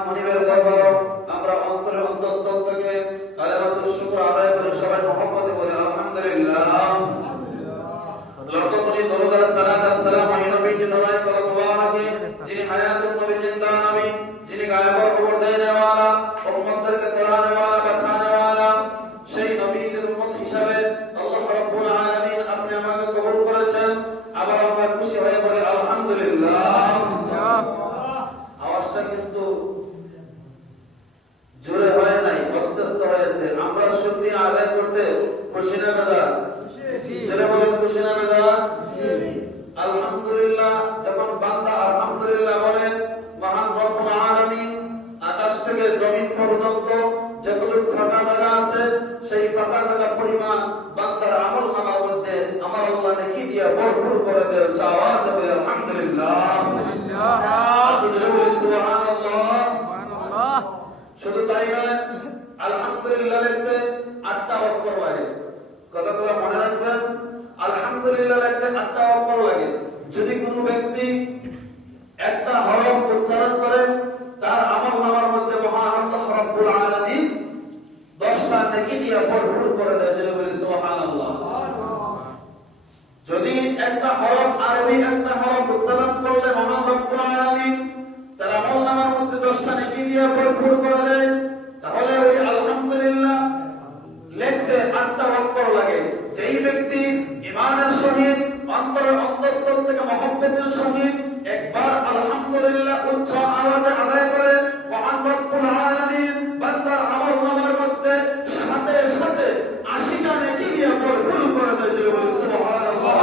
মনিবের দরবারে জোরে হয় নাই আস্তে হয়েছে। আমরা শুক্রিয়া আদায় করতে খুশি না বেদা শুধু তাই নয়, আলহামদুলিল্লাহ লিখতে আটটা অক্ষর লাগে। কথাগুলো মনে রাখবেন আলহামদুলিল্লাহ লিখতে আটটা অক্ষর লাগে। যদি কোনো ব্যক্তি একটা হরফ উচ্চারণ করে, তার আমল নামার মধ্যে মহান আল্লাহ রাব্বুল আলামিন দশটা নেকি দিয়ে ভরপুর করে দেয় যদি বলি, সুবহানাল্লাহ। যদি একটা হরফ আরবি, একটা হরফ উচ্চারণ করলে মহান রব্বুল আলামিন তার আমল নামার মধ্যে দশটা নেকি দিয়ে ভরপুর করে দেয় তাহলে ওই আলহামদুলিল্লাহ লিখতে আটটা অক্ষর লাগে। যেই ব্যক্তি ইমানের সহিত অন্তরের অন্তঃস্থল থেকে মহব্বতের সহিত একবার আলহামদুলিল্লাহ উচ্চ আওয়াজে আদায় করে মহান রব্বুল আলামিন বান্দার আমল নামার মধ্যে সাথে সাথে আশিটা নেকি দিয়ে ভরপুর করে দেয় যে বলে সুবহানাল্লাহ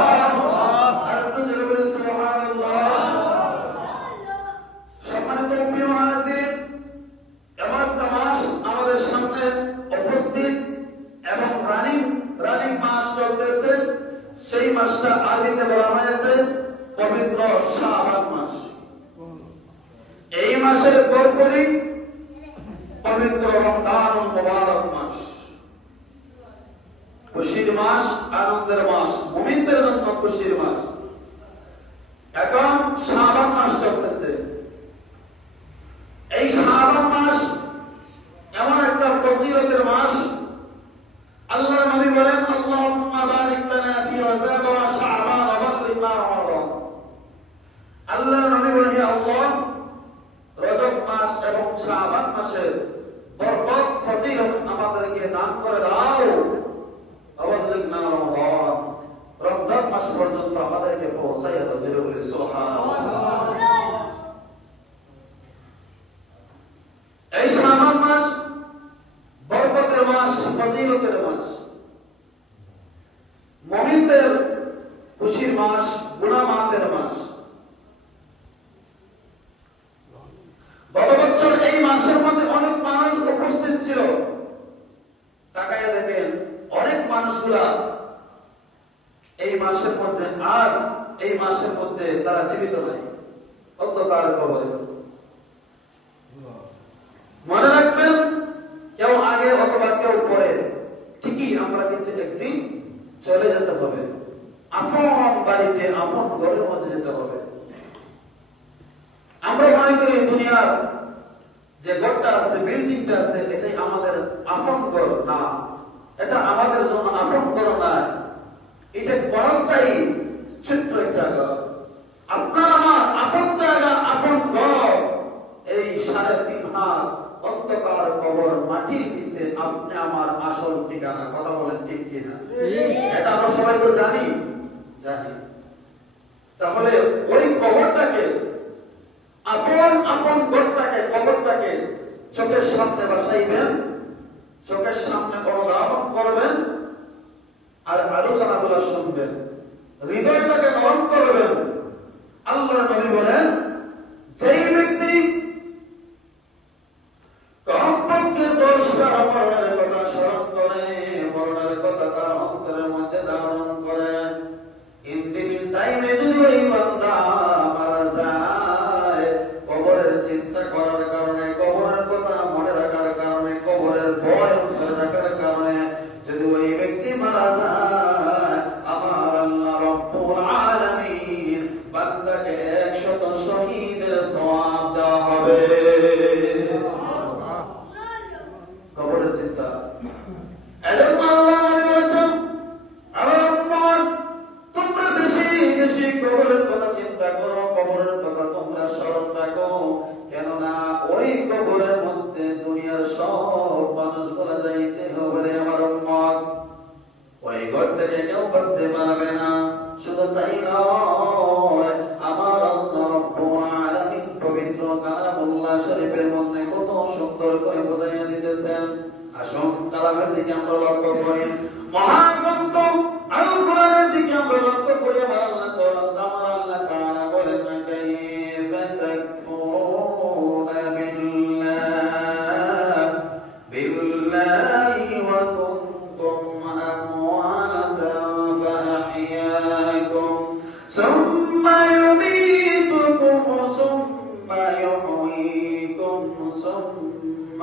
আর একটু জোরে বলে সুবহানাল্লাহ সম্মানিত প্রিয় হাজির এমন একটা মাস আমাদের সামনে উপস্থিত এবং রানিং রানিং মাস চলতেছে সেই মাসটা আরবিতে বলা হয়েছে পবিত্র শাবান মাস এই মাসের পরপরই পবিত্র রমজান মুবারক মাস খুশির মাস আনন্দের মাস মুমিনদের জন্য খুশির মাস এখন শাবান মাস চলতেছে এই শাবান মাস এমন একটা ফজিলতের মাস আল্লাহ নবী বলেন আল্লাহুম্মা বারিক লানা ফি রাজাব ওয়া শাবান ওয়া বাল্লিগনা রমাদান আল্লাহ নবী বলেন হে আল্লাহ রজব মাস এবং শাবান মাসের বরকত ফজিলত আমাদেরকে দান করে দাও ওয়া বাল্লিগনা রমাদান রমজান মাস পর্যন্ত আমাদেরকে পৌঁছাইয়া দাও জোরে বলে সুবহানাল্লাহ এই শাবান মাস বরকতের মাস ফজিলতের মাস মুমিনদের খুশির মাস গুনাহ মাফের মাস গত বছর এই মাসের মধ্যে অনেক মানুষ উপস্থিত ছিল তাকায় দেখেন অনেক মানুষগুলা এই মাসের মধ্যে আজ এই মাসের মধ্যে তারা জীবিত নাই অন্ধকার কবরে মনে রাখবেন কেউ আগে অথবা কেউ পরে ঠিকই আমরা কিন্তু একদিন চলে যেতে হবে। আপন বাড়িতে আপন ঘরের মধ্যে যেতে হবে। আমরা মনে করি দুনিয়ার যে ঘরটা আছে বিল্ডিংটা আছে, এটাই আমাদের আপন ঘর। না, এটা আমাদের জন্য আপন ঘর না এটা বড়স্থায়ী ছোট্ট একটা ঘর। আপনার আমার আপন জায়গা, আপন ঘর। এই সাড়ে তিন হাত অন্ধকার কবর মাটির নিচে আপনি আমার আসল ঠিকানা কথা বলেন ঠিক কিনা? এটা আমরা সবাই তো জানি। জানি। তাহলে ওই কবরটাকে আপন আপন ঘরটাকে কবরটাকে চোখের সামনে বাসাইবেন চোখের সামনে অনুধাবন করবেন আর আলোচনা আলোচনাগুলো শুনবেন। হৃদয়টাকে নরম করবেন। আল্লাহ নবী বলেন শরীফের মধ্যে কত সুন্দর করে বোঝাইয়া দিতেছেন। আসুন কালামের দিকে আমরা লক্ষ্য করি। মহাগ্রন্থ আল দিকে আমরা লক্ষ্য করি আল্লাহ دعويكم ثم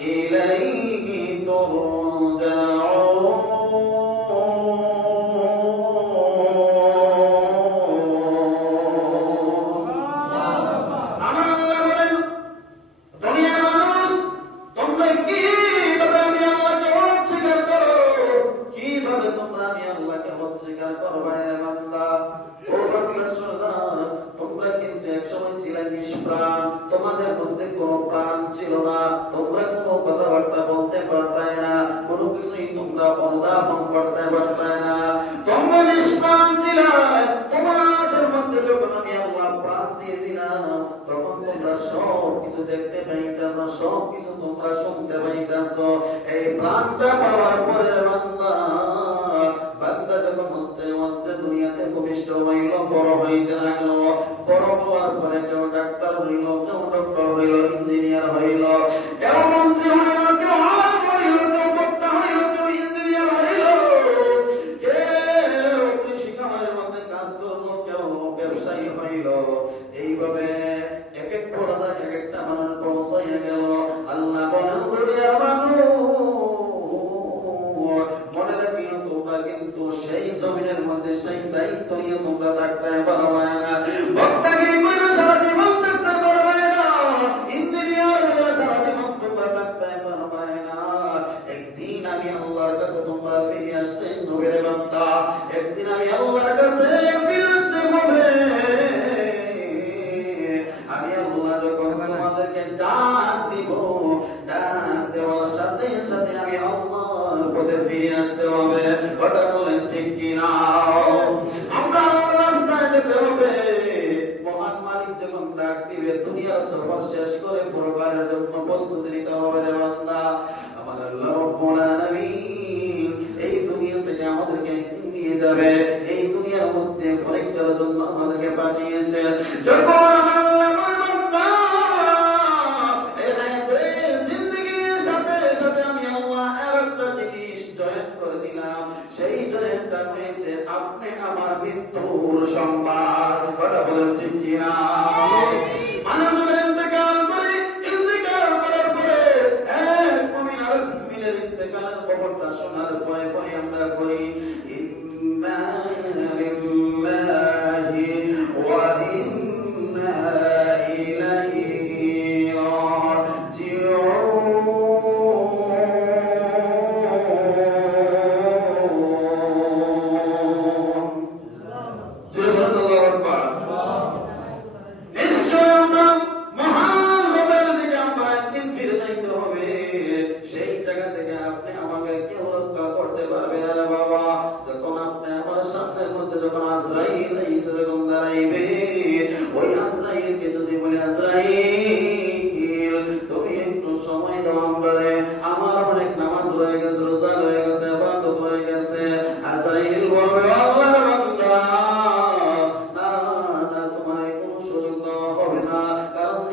إليه ترجعون তোমাদের মধ্যে কোনো কান ছিল না। তোমরা কোনো কথাবার্তা বলতে পারতায় না। কোনো কিছুই তোমরা অনুধাবন করতে পারতায় না। তোমরা নিষ্প্রাণ ছিল। তোমাদের মধ্যে যখন আমি আল্লাহ প্রাণ দিয়ে দিলাম, তখন তোমরা সব কিছু দেখতে পাইতেছ সব কিছু তোমরা শুনতে পাইতেছ। এই প্রাণটা পাওয়ার পরে বান্দা বান্দা যখন আস্তে আস্তে দুনিয়াতে ভূমিষ্ঠ হইল, বড় হইতে লাগল। বড় হওয়ার পরে কেউ ডাক্তার হইল কেউ ডক্টর দুনিয়া সফর শেষ করে পরকার জন্য প্রস্তুতি নিতে হবে রে বান্দা রব্বুল আলামিন এই দুনিয়া থেকে আমাদেরকে নিয়ে যাবে। এই দুনিয়ার মধ্যে জন্য আমাদেরকে পাঠিয়েছে। যখন সেই আপনি আমার মৃত্যুর সম্বাদ কথা বলেন ঠিক কিনা?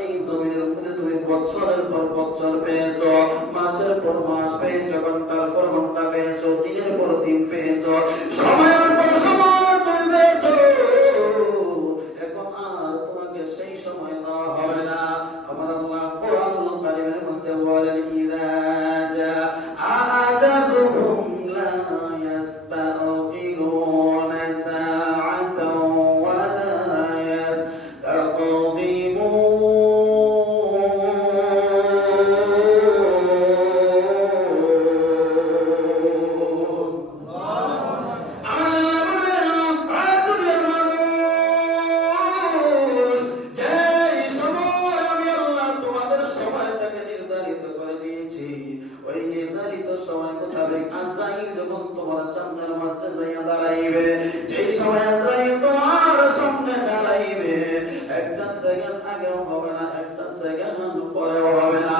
এই বছরের পর বছর পর মাস পেয়েছ, ঘণ্টার পর ঘণ্টা পেয়েছ, দিনের পর দিন পেয়েছ। সময় আগেও হবে না, একটা সেকেন্ড পরেও হবে না।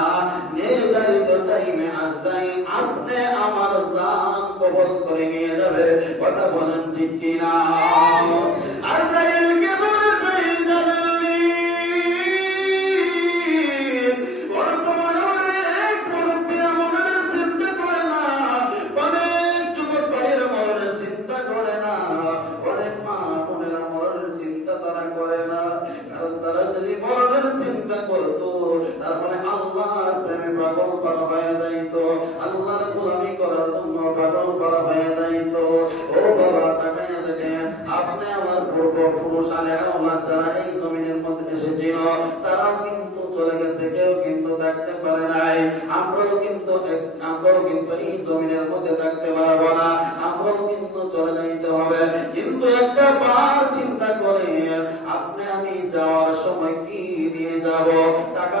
নির্ধারিত টাইমে আজরাইল আপনি আমার জান কবজ করে নিয়ে যাবে। কথা বলেন ঠিক কিনা? আজরাইলকে পাগল করা হয়ে যাইত আল্লাহর গোলামি করার জন্য পাগল করা হয়ে যাইত ও বাবা তাকাইয়া দেখেন, আপনি আমার পূর্বপুরুষ আলে আল্লাহ যারা এই জমিনের মধ্যে এসেছিল, তারাও কিন্তু চলে গেছে, কেউ কিন্তু থাকতে পারে নাই। আমরাও কিন্তু আমরাও কিন্তু এই জমিনের মধ্যে থাকতে পারব না। আমরাও কিন্তু চলে যাইতে হবে। কিন্তু একটা বার চিন্তা করে আপনি আমি যাওয়ার সময় কি নিয়ে যাব? টাকা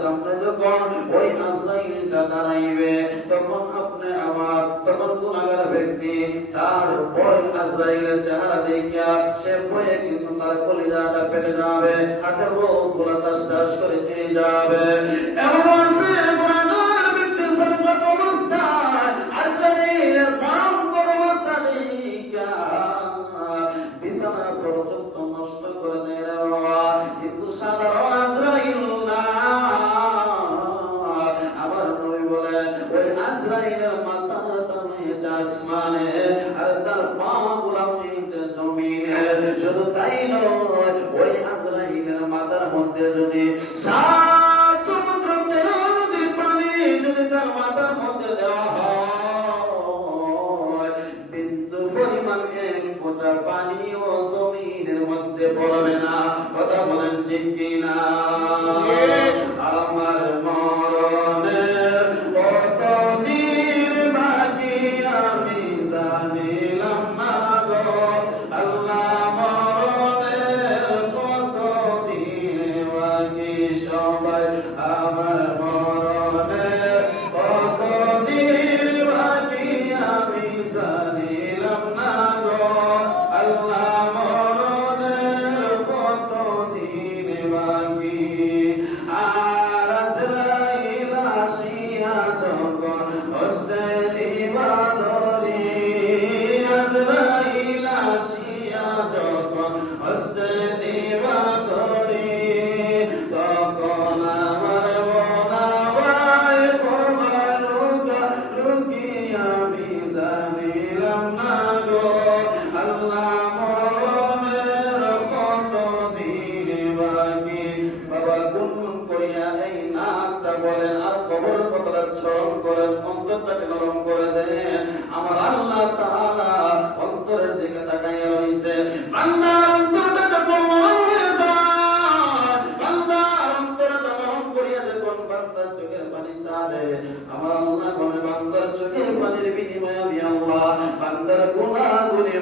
সামনে যখন ওই আজরাইলটা দাঁড়াইবে, তখন আপনি আমার তখন গুনাহগার ব্যক্তি, তার ওই আজরাইলের চেহারা দেখিয়া সে বয়ে কিন্তু তার কলিজাটা পেটে যাবে হাতের রোগগুলা টাস টাস করে চেয়ে যাবে। এমন অন্তরটাকে করে দেন আমার আল্লাহ তাআলা অন্তরের দিকে রইছে। অন্তরটা যখন হয়ে যায় অন্তরটা করিয়া বান্দার চোখের পানি চারে? আমার আল্লাহ বান্দার চোখের পানির বিনিময়ে আমি আল্লাহ বান্দার গুনাহগুলি